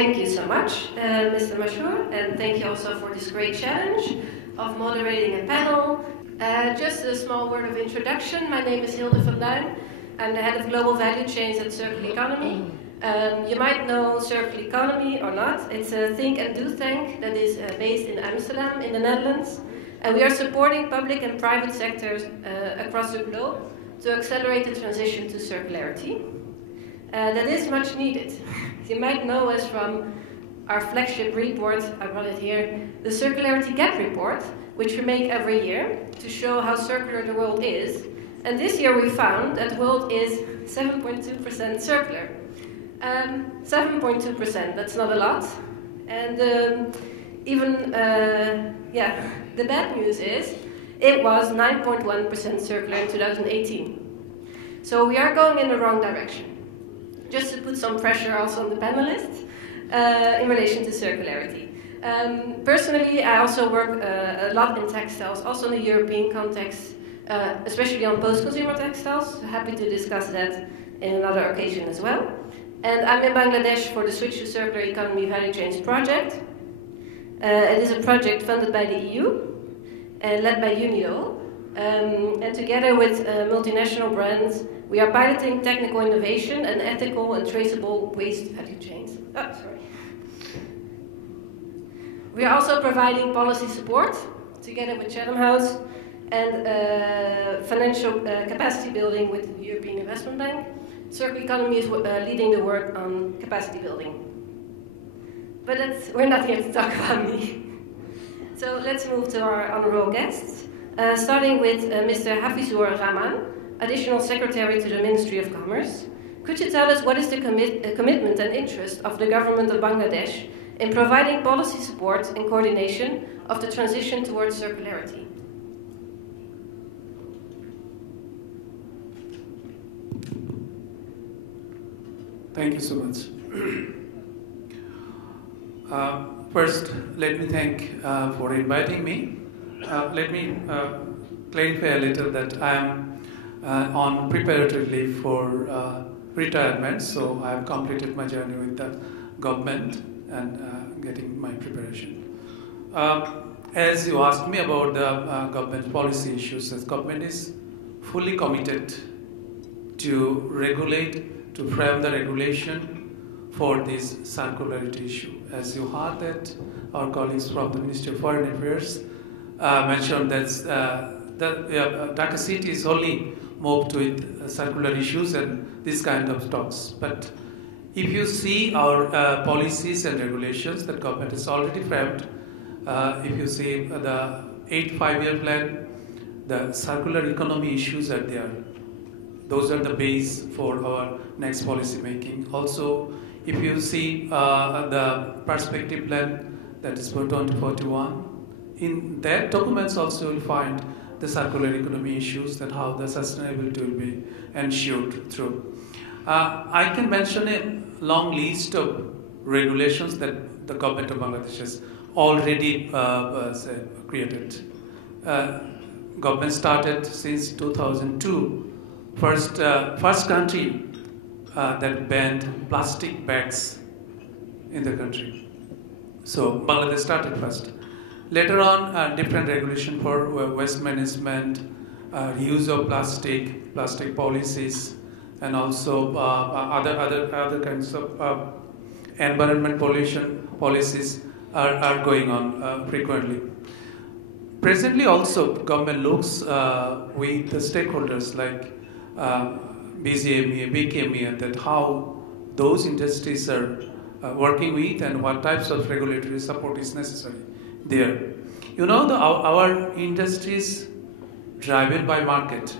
Thank you so much, Mr. Mashur, and thank you also for this great challenge of moderating a panel. Just a small word of introduction. My name is Hilde van Duijn. I'm the head of global value chains at Circular Economy. You might know Circular Economy or not. It's a think and do tank that is based in Amsterdam, in the Netherlands. And we are supporting public and private sectors across the globe to accelerate the transition to circularity. That is much needed. You might know us from our flagship report, I brought it here, the Circularity Gap Report, which we make every year to show how circular the world is. And this year we found that the world is 7.2% circular. 7.2%, that's not a lot. And the bad news is it was 9.1% circular in 2018. So we are going in the wrong direction. Just to put some pressure also on the panelists in relation to circularity. Personally, I also work a lot in textiles, also in the European context, especially on post-consumer textiles. Happy to discuss that in another occasion as well. And I'm in Bangladesh for the Switch to Circular Economy Value Chains project. It is a project funded by the EU and led by UNIDO. And together with multinational brands, we are piloting technical innovation and ethical and traceable waste value chains. Oh, sorry. We are also providing policy support together with Chatham House and financial capacity building with the European Investment Bank. Circular Economy is leading the work on capacity building. But we're not here to talk about me. So let's move to our honorable guests, starting with Mr. Hafizur Rahman, Additional Secretary to the Ministry of Commerce. Could you tell us what is the commitment and interest of the government of Bangladesh in providing policy support and coordination of the transition towards circularity? Thank you so much. First, let me thank for inviting me. Let me clarify a little that I am on preparatory leave for retirement, so I have completed my journey with the government and getting my preparation. As you asked me about the government policy issues, the government is fully committed to regulate, to frame the regulation for this circularity issue. As you heard that our colleagues from the Ministry of Foreign Affairs mentioned that Dhaka city is only moved with circular issues and this kind of talks. But if you see our policies and regulations that government has already framed, if you see the 8th five-year plan, the circular economy issues are there. Those are the base for our next policy making. Also, if you see the perspective plan that is for 2041, in that documents also you'll find the circular economy issues and how the sustainability will be ensured through. I can mention a long list of regulations that the government of Bangladesh has already created. Government started since 2002. First country that banned plastic bags in the country. So Bangladesh started first. Later on, different regulation for waste management, use of plastic policies, and also other kinds of environment pollution policies are going on frequently. Presently, also government looks with the stakeholders like BGMEA, BKMEA, that how those industries are working with and what types of regulatory support is necessary there. You know, our industry is driven by market,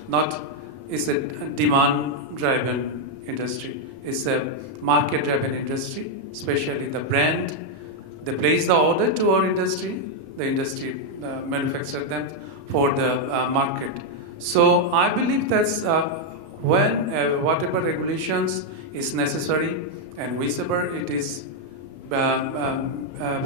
it's a demand-driven industry. It's a market-driven industry, especially the brand. They place the order to our industry, the industry manufactures them for the market. So I believe that's when whatever regulations is necessary and whichever it is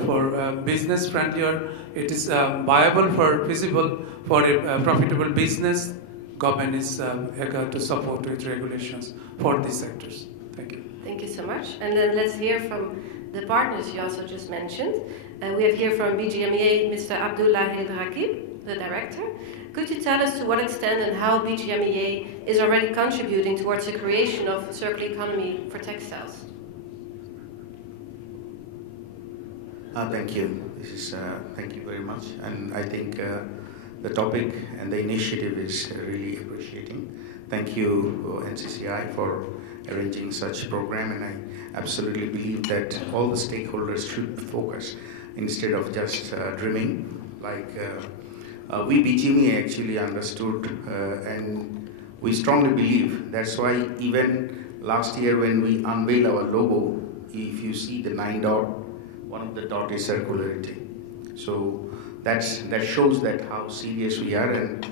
for business friendly or it is viable for feasible for a profitable business, government is eager to support with regulations for these sectors. Thank you. Thank you so much. And then let's hear from the partners you also just mentioned. We have here from BGMEA Mr. Abdullah and Rakib, the director. Could you tell us to what extent and how BGMEA is already contributing towards the creation of a circular economy for textiles? Thank you. Thank you very much. And I think the topic and the initiative is really appreciating. Thank you, NCCI, for arranging such program, and I absolutely believe that all the stakeholders should focus instead of just dreaming. Like we BGMEA actually understood, and we strongly believe. That's why even last year when we unveiled our logo, if you see the 9 dot, one of the dot is circularity. So that shows that how serious we are, and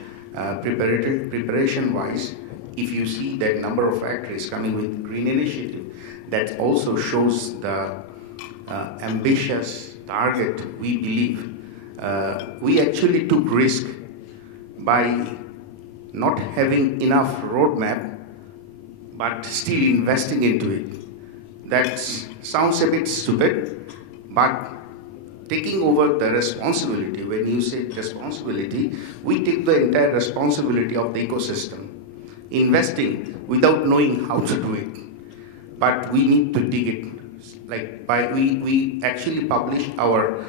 preparation-wise, if you see that number of factories coming with green initiative, that also shows the ambitious target we believe. We actually took risk by not having enough roadmap, but still investing into it. That sounds a bit stupid, but taking over the responsibility, when you say responsibility, we take the entire responsibility of the ecosystem. Investing without knowing how to do it. But we need to dig it. We actually published our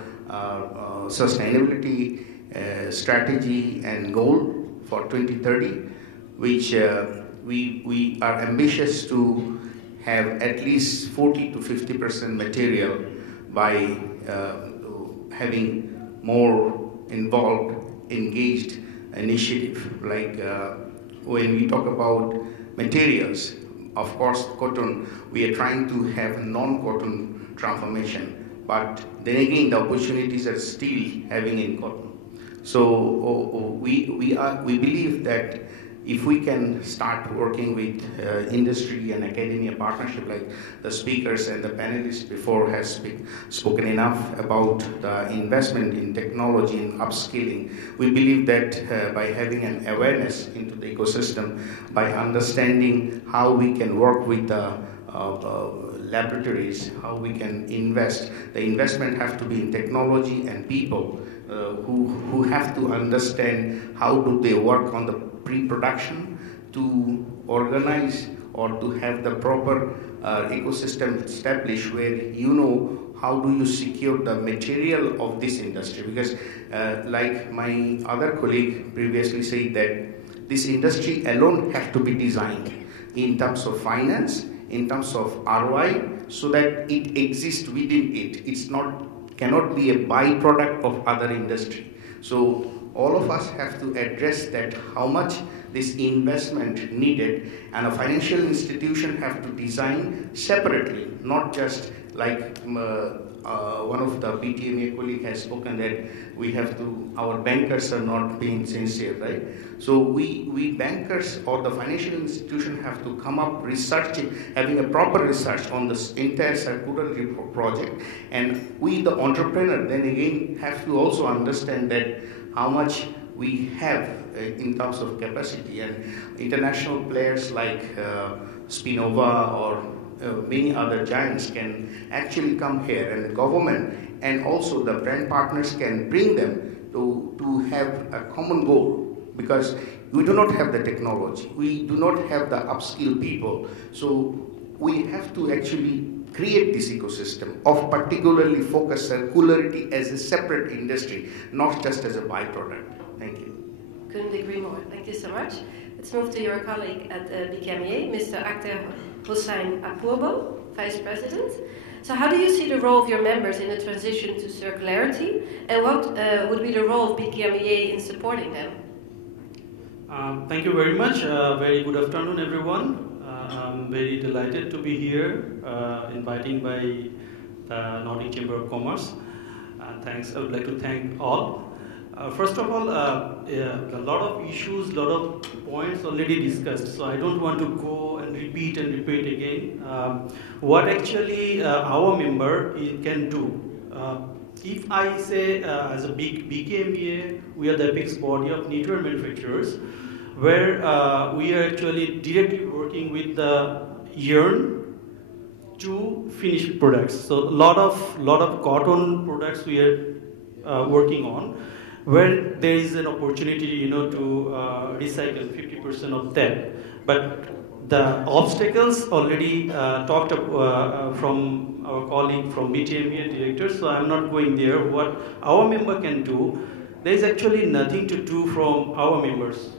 sustainability strategy and goal for 2030, which we are ambitious to have at least 40 to 50% material by having more involved, engaged initiative. Like when we talk about materials, of course, cotton, we are trying to have non-cotton transformation, but then again, the opportunities are still having in cotton. So we believe that if we can start working with industry and academia partnership, like the speakers and the panelists before has spoken enough about the investment in technology and upskilling, we believe that by having an awareness into the ecosystem, by understanding how we can work with the laboratories, how we can invest, the investment have to be in technology and people who have to understand how do they work on the pre-production to organize or to have the proper ecosystem established where you know how do you secure the material of this industry. Because like my other colleague previously said that this industry alone has to be designed in terms of finance, in terms of ROI, so that it exists within it. It's not cannot be a byproduct of other industry. So all of us have to address that how much this investment needed, and a financial institution have to design separately, not just like one of the BKMEA colleague has spoken that we have to, our bankers are not being sincere, right? So we bankers or the financial institution have to come up researching, having a proper research on this entire circularity project, and we the entrepreneur then again have to also understand that how much we have in terms of capacity, and international players like Spinova or many other giants can actually come here, and the government and also the brand partners can bring them to have a common goal, because we do not have the technology, we do not have the upskilled people, so we have to actually create this ecosystem of particularly focus circularity as a separate industry, not just as a byproduct. Thank you. Couldn't agree more. Thank you so much. Let's move to your colleague at BKMEA, Mr. Akhter Hossain Apurbo, Vice President. So how do you see the role of your members in the transition to circularity, and what would be the role of BKMEA in supporting them? Thank you very much. Very good afternoon, everyone. I'm very delighted to be here, invited by the Nordic Chamber of Commerce. Thanks. I would like to thank all. First of all, a lot of issues, a lot of points already discussed, so I don't want to go and repeat again. What actually our member can do. If I say as a big BKMEA, we are the apex body of knitwear manufacturers, where we are actually directly working with the yarn to finished products. So a lot of cotton products we are working on, where there is an opportunity, to recycle 50% of that. But the obstacles already talked from our colleague from BGMEA director, so I'm not going there. What our member can do, there is actually nothing to do from our members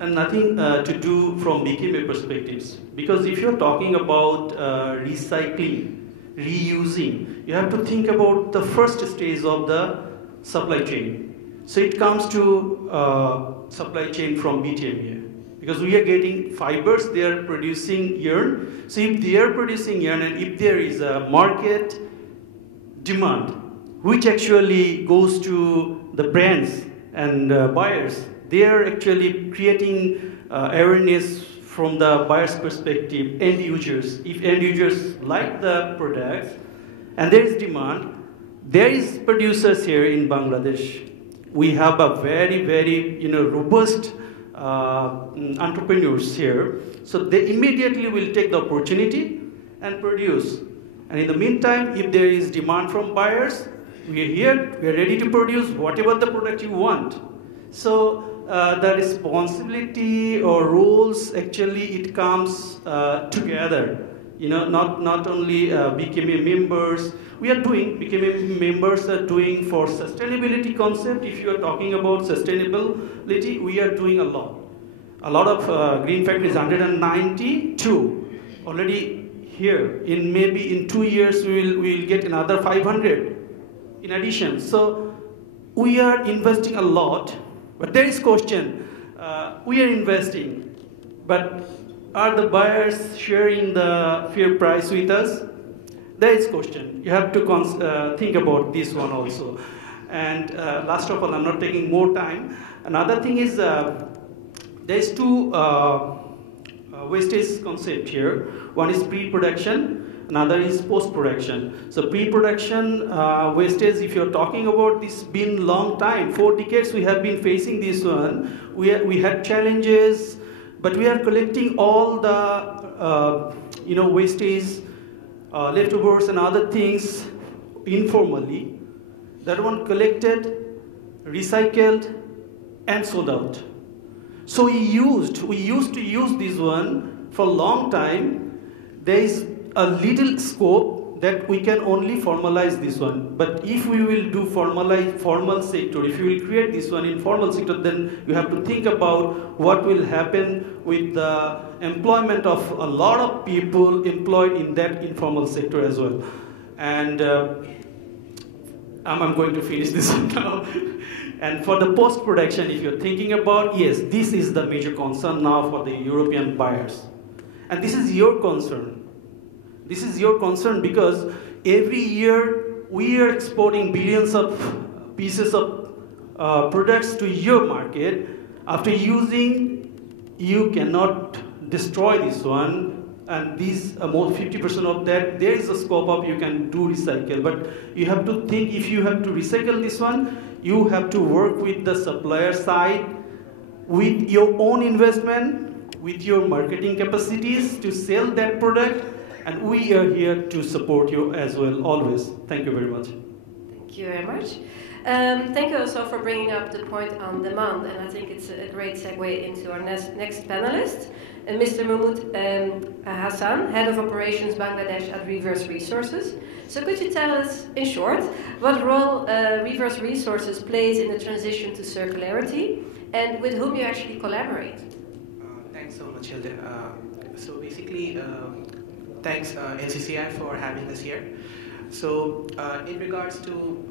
and nothing to do from BKMEA perspectives. Because if you're talking about recycling, reusing, you have to think about the first stage of the supply chain. So it comes to supply chain from BGMEA. Because we are getting fibers, they are producing yarn. So if they are producing yarn and if there is a market demand, which actually goes to the brands and buyers, they are actually creating awareness from the buyer's perspective, end users. If end users like the products and there is demand, there is producers here in Bangladesh. We have a very, very robust entrepreneurs here. So they immediately will take the opportunity and produce. And in the meantime, if there is demand from buyers, we are here, we are ready to produce whatever the product you want. So the responsibility or roles, actually it comes together. Not only BKMEA members, BKMEA members are doing for sustainability concept. If you are talking about sustainability, we are doing a lot. A lot of green factories, 192 already here. Maybe in 2 years, we will get another 500 in addition. So we are investing a lot, but there is question. We are investing, but are the buyers sharing the fair price with us? There is question. You have to think about this one also. And last of all, I'm not taking more time. Another thing is there's two wastage concept here. One is pre-production, another is post-production. So pre-production wastage, if you're talking about this, been long time, 4 decades we have been facing this one. We had challenges, but we are collecting all the wastage, leftovers and other things informally. That one collected, recycled, and sold out. So we used to use this one for a long time. There is a little scope that we can only formalize this one. But if we will do formal sector, if you will create this one in formal sector, then you have to think about what will happen with the employment of a lot of people employed in that informal sector as well. And I'm going to finish this one now. And for the post-production, if you're thinking about, yes, this is the major concern now for the European buyers. And this is your concern. This is your concern because every year we are exporting billions of pieces of products to your market. After using, you cannot destroy this one. And these about 50% of that, there is a scope of you can do recycle. But you have to think, if you have to recycle this one, you have to work with the supplier side, with your own investment, with your marketing capacities to sell that product. And we are here to support you as well, always. Thank you very much. Thank you very much. Thank you also for bringing up the point on demand, and I think it's a great segue into our next panelist, Mr. Mumit Hasan, Head of Operations Bangladesh at Reverse Resources. So could you tell us, in short, what role Reverse Resources plays in the transition to circularity, and with whom you actually collaborate? Thanks so much, Hilde. So basically, thanks NCCI for having us here. So in regards to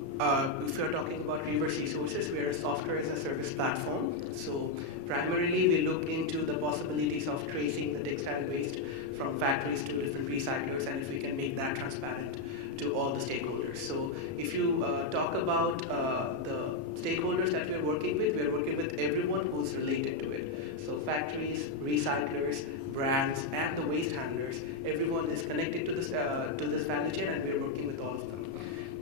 if you're talking about Reverse Resources, we are a software as a service platform. So primarily we look into the possibilities of tracing the textile waste from factories to different recyclers, and if we can make that transparent to all the stakeholders. So if you talk about the stakeholders that we're working with everyone who's related to it. So factories, recyclers, brands, and the waste handlers, everyone is connected to this value chain, and we're working with all of them.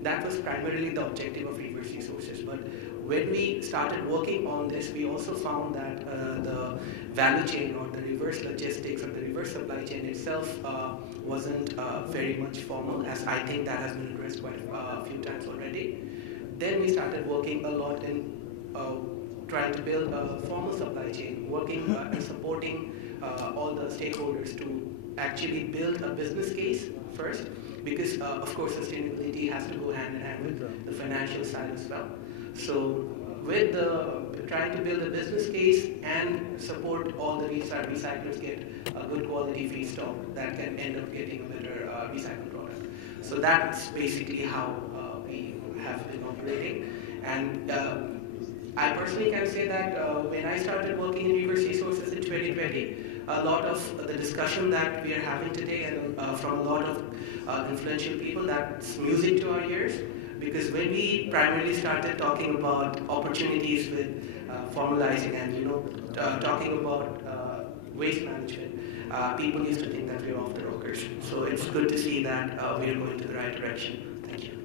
That was primarily the objective of Reverse Resources. But when we started working on this, we also found that the value chain or the reverse logistics or the reverse supply chain itself wasn't very much formal, as I think that has been addressed quite a few times already. Then we started working a lot in trying to build a formal supply chain, working and supporting all the stakeholders to actually build a business case first, because of course sustainability has to go hand in hand with the financial side as well. So with trying to build a business case and support all the recyclers get a good quality feedstock that can end up getting a better recycled product. So that's basically how we have been operating. And I personally can say that when I started working in reverse resources in 2020, a lot of the discussion that we are having today and from a lot of influential people, that's music to our ears. Because when we primarily started talking about opportunities with formalizing and talking about waste management, people used to think that we were off the rockers. So it's good to see that we are going to the right direction. Thank you.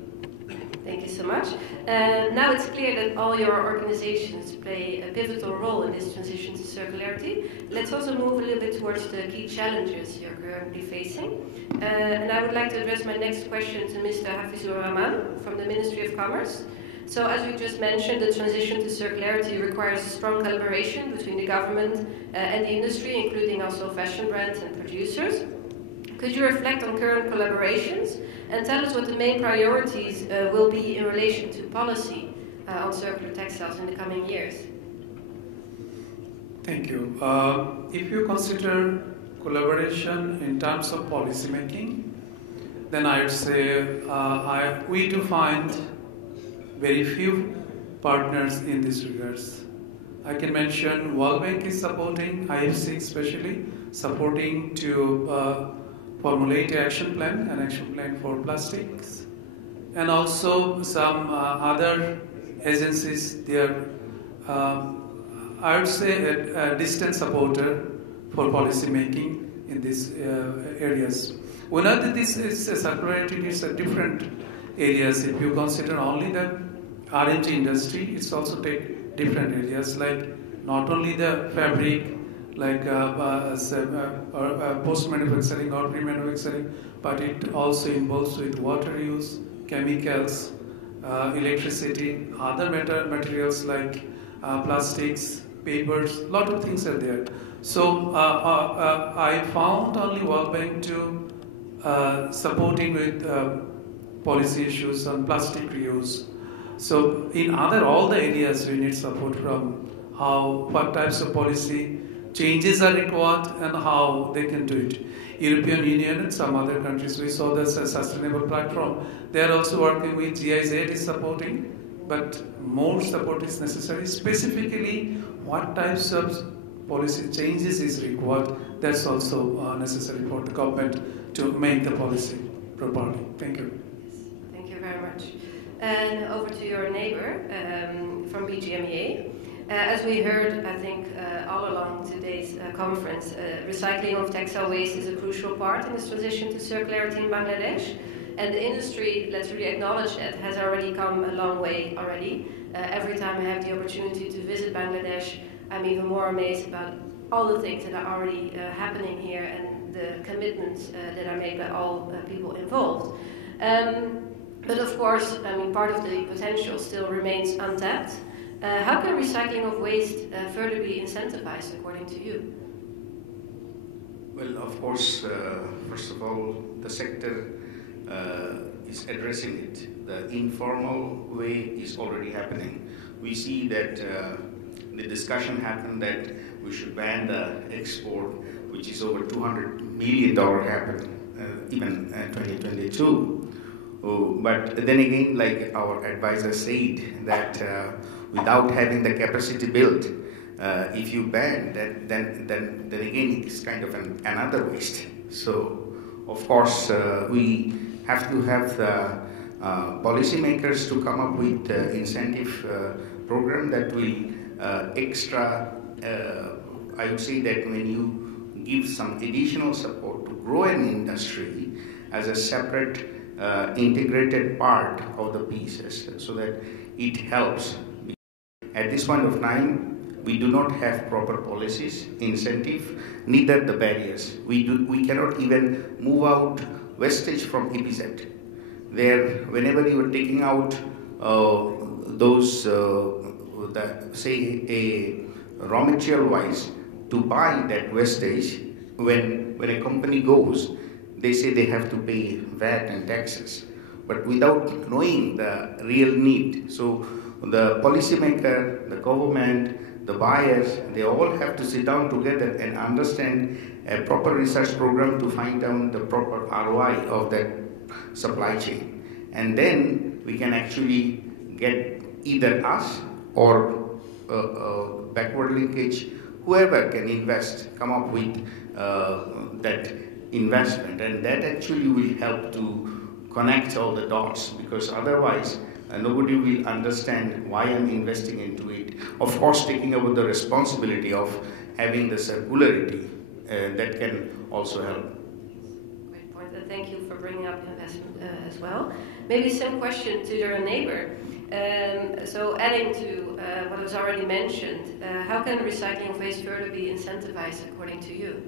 Thank you so much. Now it's clear that all your organizations play a pivotal role in this transition to circularity. Let's also move a little bit towards the key challenges you're currently facing. And I would like to address my next question to Mr. Hafizur Rahman from the Ministry of Commerce. So as we just mentioned, the transition to circularity requires strong collaboration between the government and the industry, including also fashion brands and producers. Could you reflect on current collaborations and tell us what the main priorities will be in relation to policy on circular textiles in the coming years? Thank you. If you consider collaboration in terms of policy making, then I would say we do find very few partners in these regards. I can mention World Bank is supporting, IFC especially, supporting to formulate an action plan for plastics, and also some other agencies. They are, I would say, a distant supporter for policy making in these areas. We know that this is a circularity, it's a different areas. If you consider only the RMG industry, it's also take different areas, like not only the fabric, like post-manufacturing or pre-manufacturing, but it also involves with water use, chemicals, electricity, other materials like plastics, papers, a lot of things are there. So I found only World Bank to supporting with policy issues on plastic reuse. So in all the areas we need support from what types of policy changes are required and how they can do it. European Union and some other countries, we saw this as a sustainable platform. They are also working with GIZ is supporting, but more support is necessary. Specifically, what types of policy changes is required, that's also necessary for the government to make the policy properly. Thank you. Thank you very much. And over to your neighbor from BGMEA. As we heard, I think, all along today's conference, recycling of textile waste is a crucial part in this transition to circularity in Bangladesh. And the industry, let's really acknowledge that, has already come a long way already. Every time I have the opportunity to visit Bangladesh, I'm even more amazed about all the things that are already happening here and the commitments that are made by all people involved. But of course, I mean, part of the potential still remains untapped. How can recycling of waste further be incentivized, according to you? Well, of course, first of all, the sector is addressing it. The informal way is already happening. We see that the discussion happened that we should ban the export, which is over $200 million happened, even 2022. But then again, like our advisor said, that without having the capacity built, if you ban that, then again it is kind of another waste. So, of course, we have to have the policymakers to come up with incentive program that will extra. I would say that when you give some additional support to grow an industry as a separate integrated part of the pieces, so that it helps At this point of time, we do not have proper policies, incentive, neither the barriers. We cannot even move out wastage from EPZ. There, whenever you are taking out say a raw material wise to buy that wastage, when a company goes, they say they have to pay VAT and taxes, but without knowing the real need. So the policymaker, the government, the buyers, they all have to sit down together and understand a proper research program to find out the proper ROI of that supply chain. And then we can actually get either us or backward linkage, whoever can invest, come up with that investment, and that actually will help to connect all the dots, because otherwise nobody will understand why I'm investing into it. Of course, taking over the responsibility of having the circularity, that can also help. Great point. Thank you for bringing up investment as well. Maybe some question to your neighbor. So adding to what was already mentioned, how can recycling of waste further be incentivized according to you?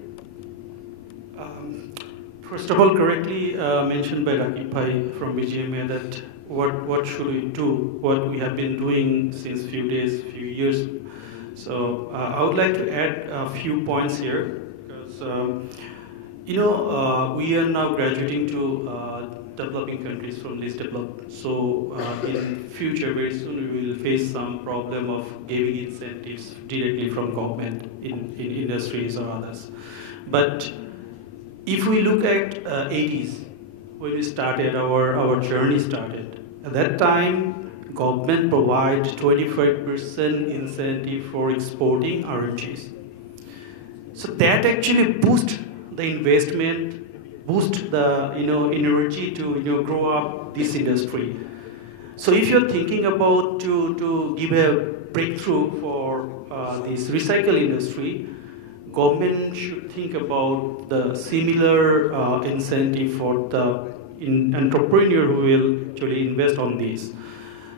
First of all, correctly mentioned by Rakib from BGMEA that what should we do, what we have been doing since few years. So I would like to add a few points here, because we are now graduating to developing countries from least developed. So in future, very soon, we will face some problem of giving incentives directly from government in industries or others. But if we look at 80s, when we started, our journey started. At that time, government provided 25% incentive for exporting RMGs. So that actually boost the investment, boost the energy to grow up this industry. So if you're thinking about to give a breakthrough for this recycle industry, government should think about the similar incentive for the entrepreneur who will actually invest on this.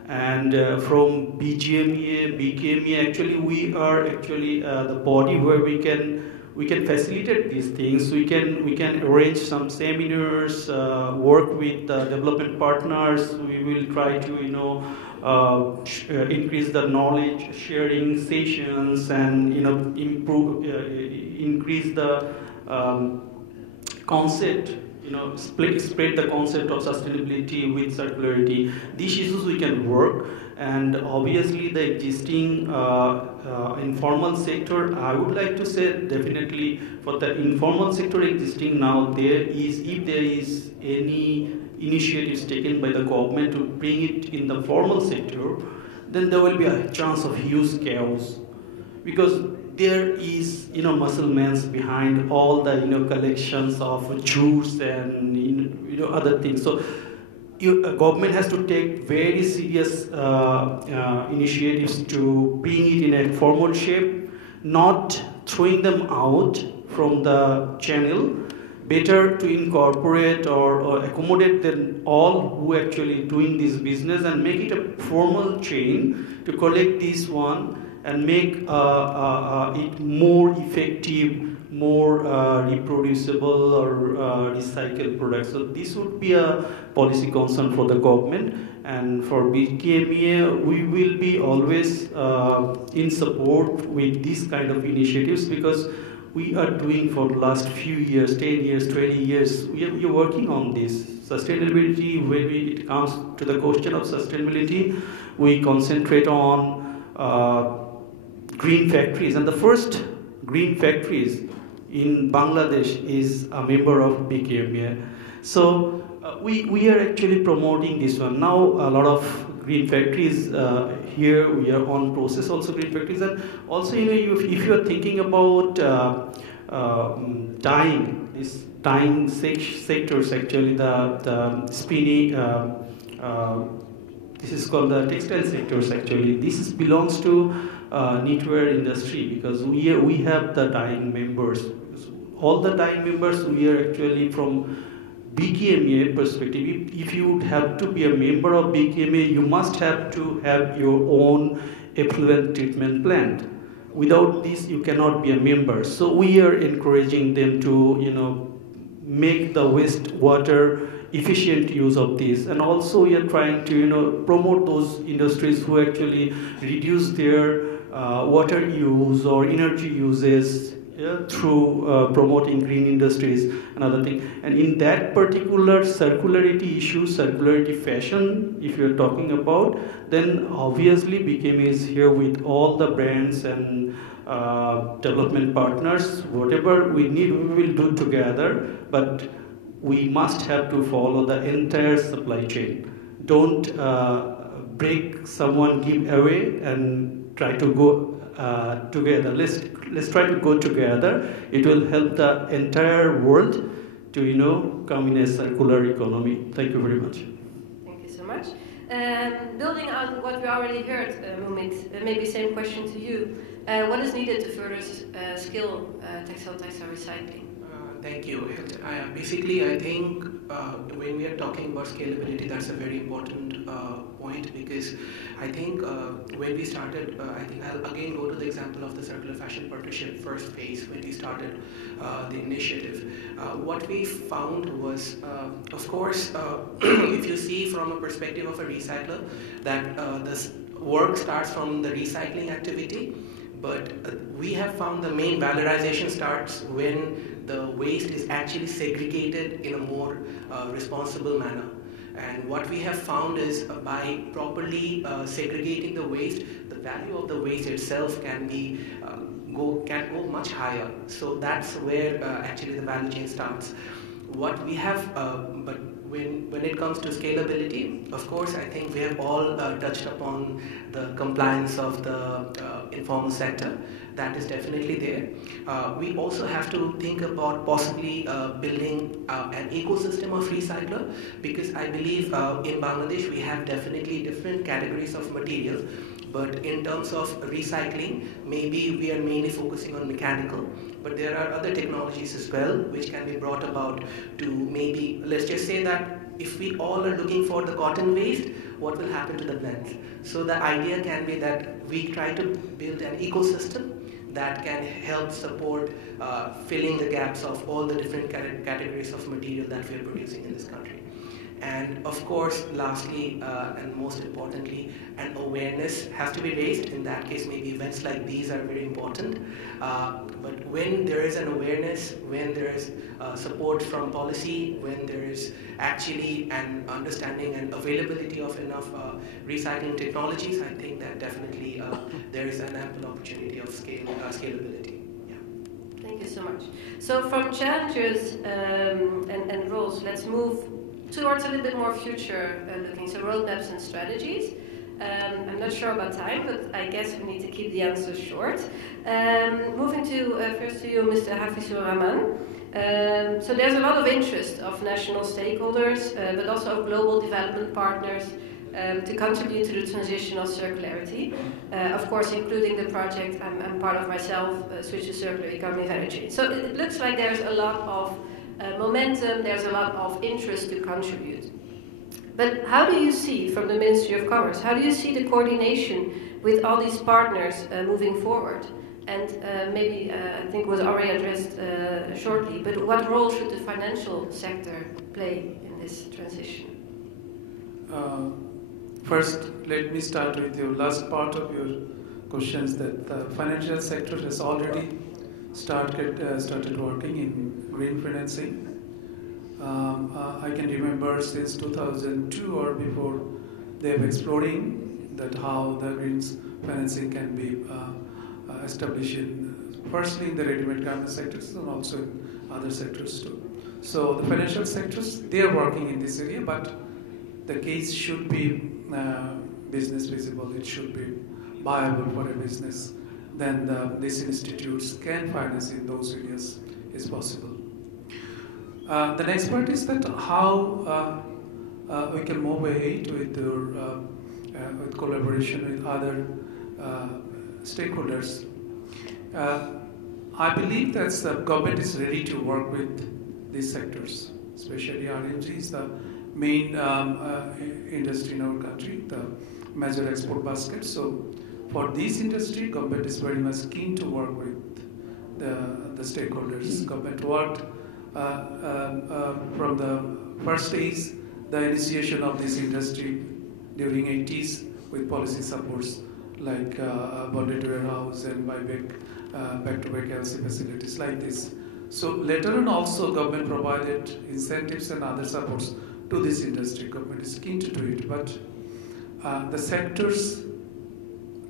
And from BGMEA, BKMEA, actually we are actually the body where we can facilitate these things. We can arrange some seminars, work with development partners. We will try to increase the knowledge sharing sessions and improve, increase the concept. Spread the concept of sustainability with circularity. These issues we can work, and obviously the existing informal sector, I would like to say definitely for the informal sector existing now, if there is any initiatives taken by the government to bring it in the formal sector, then there will be a chance of huge chaos, because there is muscle mans behind all the collections of juice and other things. So government has to take very serious initiatives to bring it in a formal shape, not throwing them out from the channel. Better to incorporate or accommodate them all who actually doing this business and make it a formal chain to collect this one and make it more effective, more reproducible or recycled products. So this would be a policy concern for the government, and for BKMEA, we will be always in support with these kind of initiatives, because we are doing for the last few years, 10 years, 20 years, we are working on this. Sustainability, when it comes to the question of sustainability, we concentrate on green factories, and the first green factories in Bangladesh is a member of BKMEA. So we are actually promoting this one. Now a lot of green factories here, we are on process also green factories, and also if you are thinking about dyeing, this dyeing sectors, actually the spinning, this is called the textile sectors actually. This belongs to knitwear industry, because we have the dyeing members. All the dyeing members, we are actually from BKMEA perspective. If you would have to be a member of BKMEA, you must have to have your own effluent treatment plant. Without this, you cannot be a member. So we are encouraging them to, make the wastewater efficient use of this, and also we are trying to, promote those industries who actually reduce their water use or energy uses through promoting green industries and other thing. And in that particular circularity issue, circularity fashion, if you're talking about, then obviously BKMEA is here with all the brands and development partners. Whatever we need, we will do together, but we must have to follow the entire supply chain. Don't break someone, give away, and try to go together. Let's try to go together. It will help the entire world to come in a circular economy. Thank you very much. Thank you so much. Building on what we already heard, Mumit, maybe same question to you. What is needed to further skill textile recycling? Thank you, Hilde. Basically, I think when we are talking about scalability, that's a very important point, because I think when we started, I think I'll again go to the example of the Circular Fashion Partnership first phase when we started the initiative. What we found was, of course, if you see from a perspective of a recycler, that this work starts from the recycling activity, but we have found the main valorization starts when the waste is actually segregated in a more responsible manner. And what we have found is by properly segregating the waste, the value of the waste itself can go much higher. So that's where actually the value chain starts. What we have, but when it comes to scalability, of course, I think we have all touched upon the compliance of the informal sector. That is definitely there. We also have to think about possibly building an ecosystem of recycler, because I believe in Bangladesh we have definitely different categories of materials. But in terms of recycling, maybe we are mainly focusing on mechanical, but there are other technologies as well which can be brought about to maybe, let's just say that if we all are looking for the cotton waste, what will happen to the blends? So the idea can be that we try to build an ecosystem that can help support filling the gaps of all the different categories of material that we are producing in this country. And of course, lastly and most importantly, an awareness has to be raised. In that case, maybe events like these are very important. But when there is an awareness, when there is support from policy, when there is actually an understanding and availability of enough recycling technologies, I think that definitely there is an ample opportunity of scalability. Yeah. Thank you so much. So from challenges and roles, let's move towards a little bit more future looking, so roadmaps and strategies. I'm not sure about time, but I guess we need to keep the answers short. Moving to first to you, Mr. Hafizur Rahman. So there's a lot of interest of national stakeholders, but also global development partners to contribute to the transition of circularity. Of course, including the project I'm part of myself, Switch to Circular Economy of Energy. So it looks like there's a lot of momentum, there's a lot of interest to contribute. But how do you see, from the Ministry of Commerce, how do you see the coordination with all these partners moving forward? And maybe, I think was already addressed shortly, but what role should the financial sector play in this transition? First, let me start with your last part of your questions, that the financial sector has already started working in green financing. I can remember since 2002 or before, they're exploring that how the green financing can be established firstly in the ready-made garment sectors and also in other sectors too. So the financial sectors, they are working in this area, but the case should be business visible. It should be viable for a business. Then these institutes can finance in those areas is possible. The next part is that how we can move ahead with collaboration with other stakeholders. I believe that the government is ready to work with these sectors, especially RMG is the main industry in our country, the major export basket. So for this industry, government is very much keen to work with the stakeholders. Government worked from the first stage, the initiation of this industry during 80s with policy supports like bonded warehouse and back-to-back LC facilities like this. So later on also government provided incentives and other supports to this industry. Government is keen to do it, but the sectors,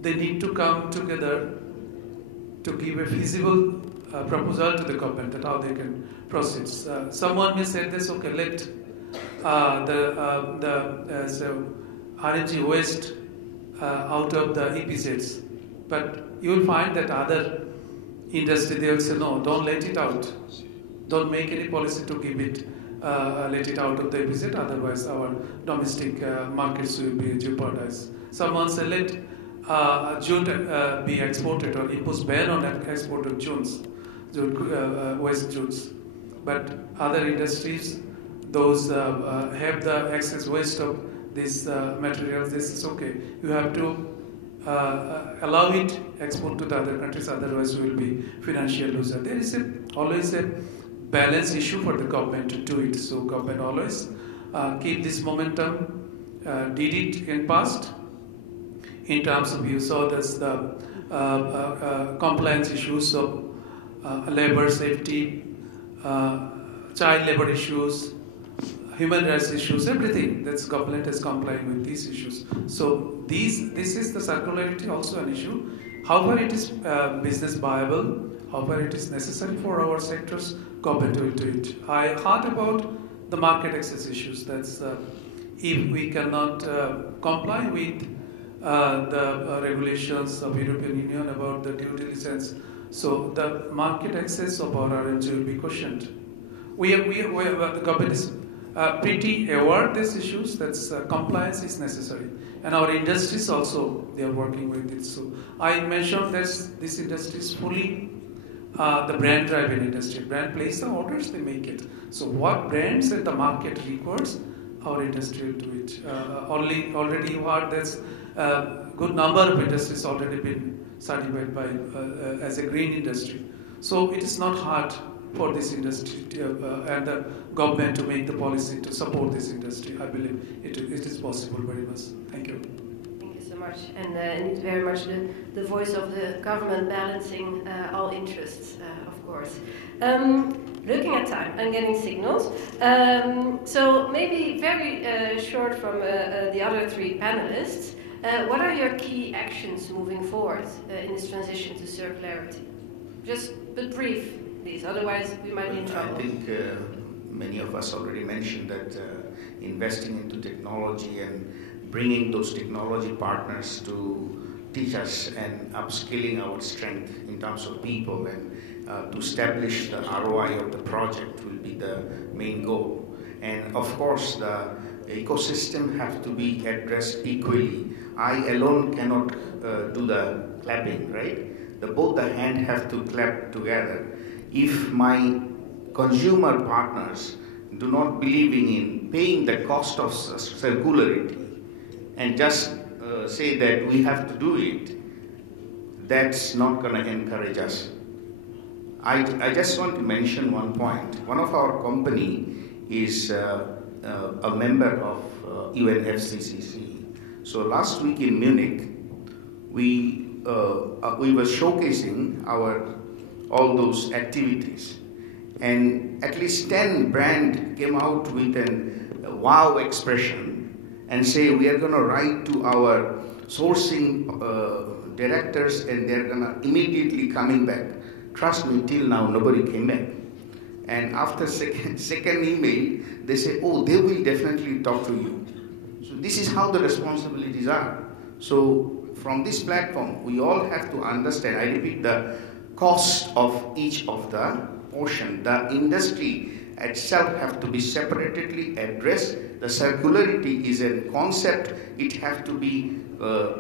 they need to come together to give a feasible proposal to the government that how they can proceed. Someone may say this, okay, let the RMG waste out of the EPZs, but you will find that other industry, they will say, no, don't let it out. Don't make any policy to give it, let it out of the EPZ, otherwise our domestic markets will be jeopardized. Someone say, let jute be exported or impose ban on export of waste jutes. But other industries, those have the excess waste of these materials, this is okay. You have to allow it export to the other countries, otherwise we will be financial loser. There is always a balance issue for the government to do it. So government always keep this momentum, did it in past. In terms of, you saw this, the compliance issues of labor safety, child labor issues, human rights issues, everything that's government is complying with these issues. So this is the circularity also an issue. However it is business viable, however it is necessary for our sectors, government will do it. I heard about the market access issues. That's if we cannot comply with the regulations of European Union about the due diligence, so the market access of our RMG will be questioned. The government is pretty aware of these issues, that compliance is necessary. And our industries also, they are working with it. So I mentioned that this industry is fully the brand-driven industry. Brand place the orders, they make it. So what brands that the market requires, our industry will do it. Already you heard there's a good number of industries already been certified by as a green industry. So it is not hard for this industry and the government to make the policy to support this industry. I believe it is possible very much. Thank you. Thank you so much. And it's very much the voice of the government balancing all interests, of course. Looking at time and getting signals. So maybe very short from the other three panelists, what are your key actions moving forward in this transition to circularity? Just but brief, please, otherwise we might be in trouble. I think many of us already mentioned that investing into technology and bringing those technology partners to teach us and upskilling our strength in terms of people and to establish the ROI of the project will be the main goal. And of course, the ecosystem has to be addressed equally. I alone cannot do the clapping, right? Both the hands have to clap together. If my consumer partners do not believe in paying the cost of circularity and just say that we have to do it, that's not going to encourage us. I just want to mention one point. One of our company is a member of UNFCCC. So last week in Munich, we were showcasing all those activities, and at least 10 brands came out with a wow expression and say we are going to write to our sourcing directors and they're going to immediately coming back. Trust me, till now nobody came back. And after second email, they say, oh, they will definitely talk to you. So this is how the responsibilities are. So from this platform, we all have to understand, I repeat, the cost of each of the portion. The industry itself have to be separately addressed. The circularity is a concept. It has to be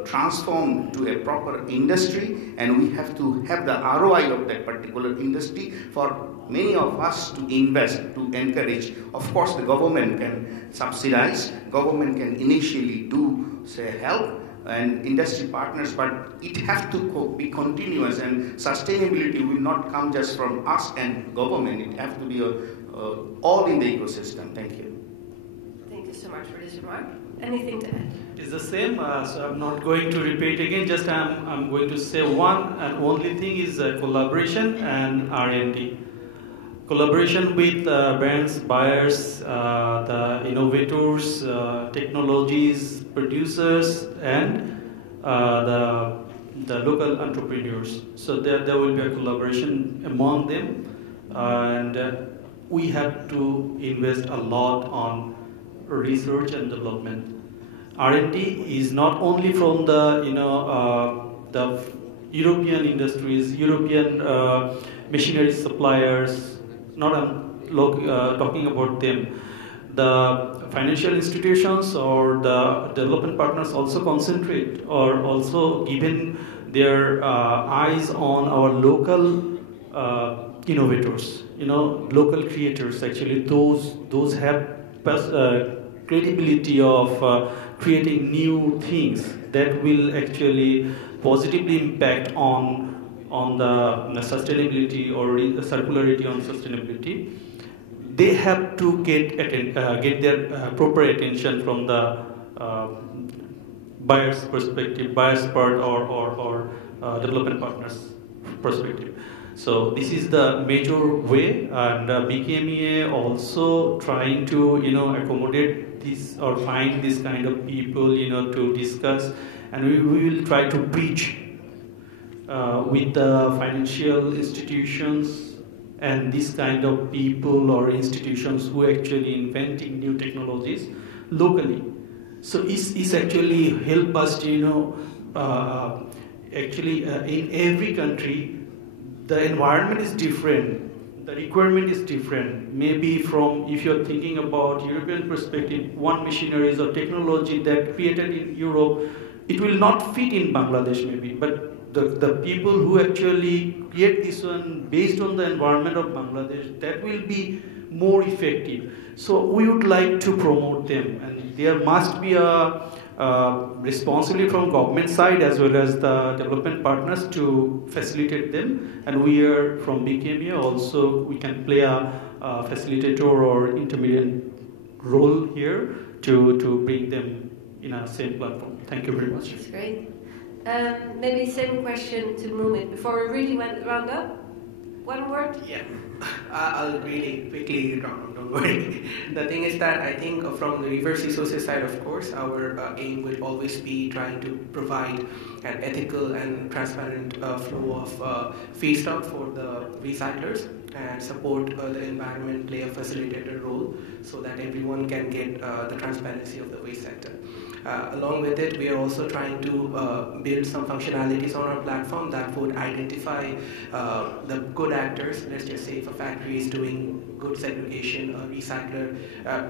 transformed to a proper industry, and we have to have the ROI of that particular industry for many of us to invest, to encourage. Of course, the government can subsidize, government can initially do, say, help, and industry partners, but it has to be continuous, and sustainability will not come just from us and government. It has to be all in the ecosystem. Thank you. Thank you so much for this remark. Anything to add? It's the same, so I'm not going to repeat again, just I'm going to say one and only thing is collaboration and R&D. Collaboration with brands, buyers, the innovators, technologies, producers, and the local entrepreneurs. So there will be a collaboration among them, and we have to invest a lot on research and development. R&D is not only from the the European industries, European machinery suppliers. Not talking about them. The financial institutions or the development partners also concentrate or also given their eyes on our local innovators, local creators. Actually, those have credibility of creating new things that will actually positively impact on the sustainability or the circularity on sustainability. They have to get their proper attention from the buyer's perspective, buyer's part or development partners perspective. So this is the major way, and BKMEA also trying to accommodate this or find this kind of people to discuss, and we will try to preach with the financial institutions and this kind of people or institutions who are actually inventing new technologies locally. So it's actually help us to actually in every country the environment is different, the requirement is different. Maybe from, if you're thinking about European perspective, one machineries or technology that created in Europe, it will not fit in Bangladesh maybe, but the people who actually create this one based on the environment of Bangladesh, that will be more effective. So we would like to promote them, and there must be a responsibility from government side as well as the development partners to facilitate them. And we are from BKMEA also, we can play a facilitator or intermediate role here to bring them in a same platform. Thank you very much. That's great. Maybe same question to Mumit before we really round up. One word? Yeah, I'll really quickly round, don't worry. The thing is that I think from the reverse resources side, of course, our aim will always be trying to provide an ethical and transparent flow of feedstock for the recyclers and support the environment, play a facilitator role so that everyone can get the transparency of the waste sector. Along with it, we are also trying to build some functionalities on our platform that would identify the good actors. Let's just say if a factory is doing good segregation, a recycler,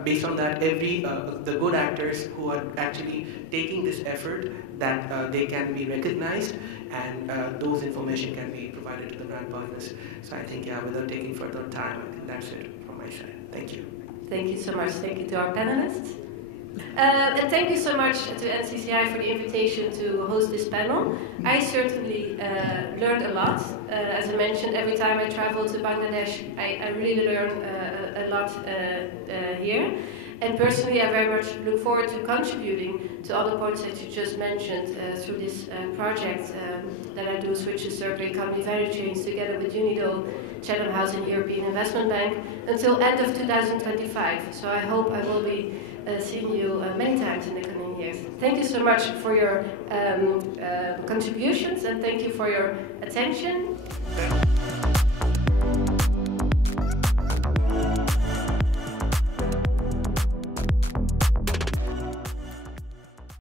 based on that, the good actors who are actually taking this effort, that they can be recognized, and those information can be provided to the brand partners. So I think, without taking further time, I think that's it from my side. Thank you. Thank you so much. Thank you to our panelists. And thank you so much to NCCI for the invitation to host this panel. I certainly learned a lot. As I mentioned, every time I travel to Bangladesh, I really learn a lot here. And personally, I very much look forward to contributing to all the points that you just mentioned through this project that I do, Switch to Circular Economy Value Chains, together with UNIDO, Chatham House and European Investment Bank, until end of 2025. So I hope I will be seeing you many times in the coming years. Thank you so much for your contributions, and thank you for your attention.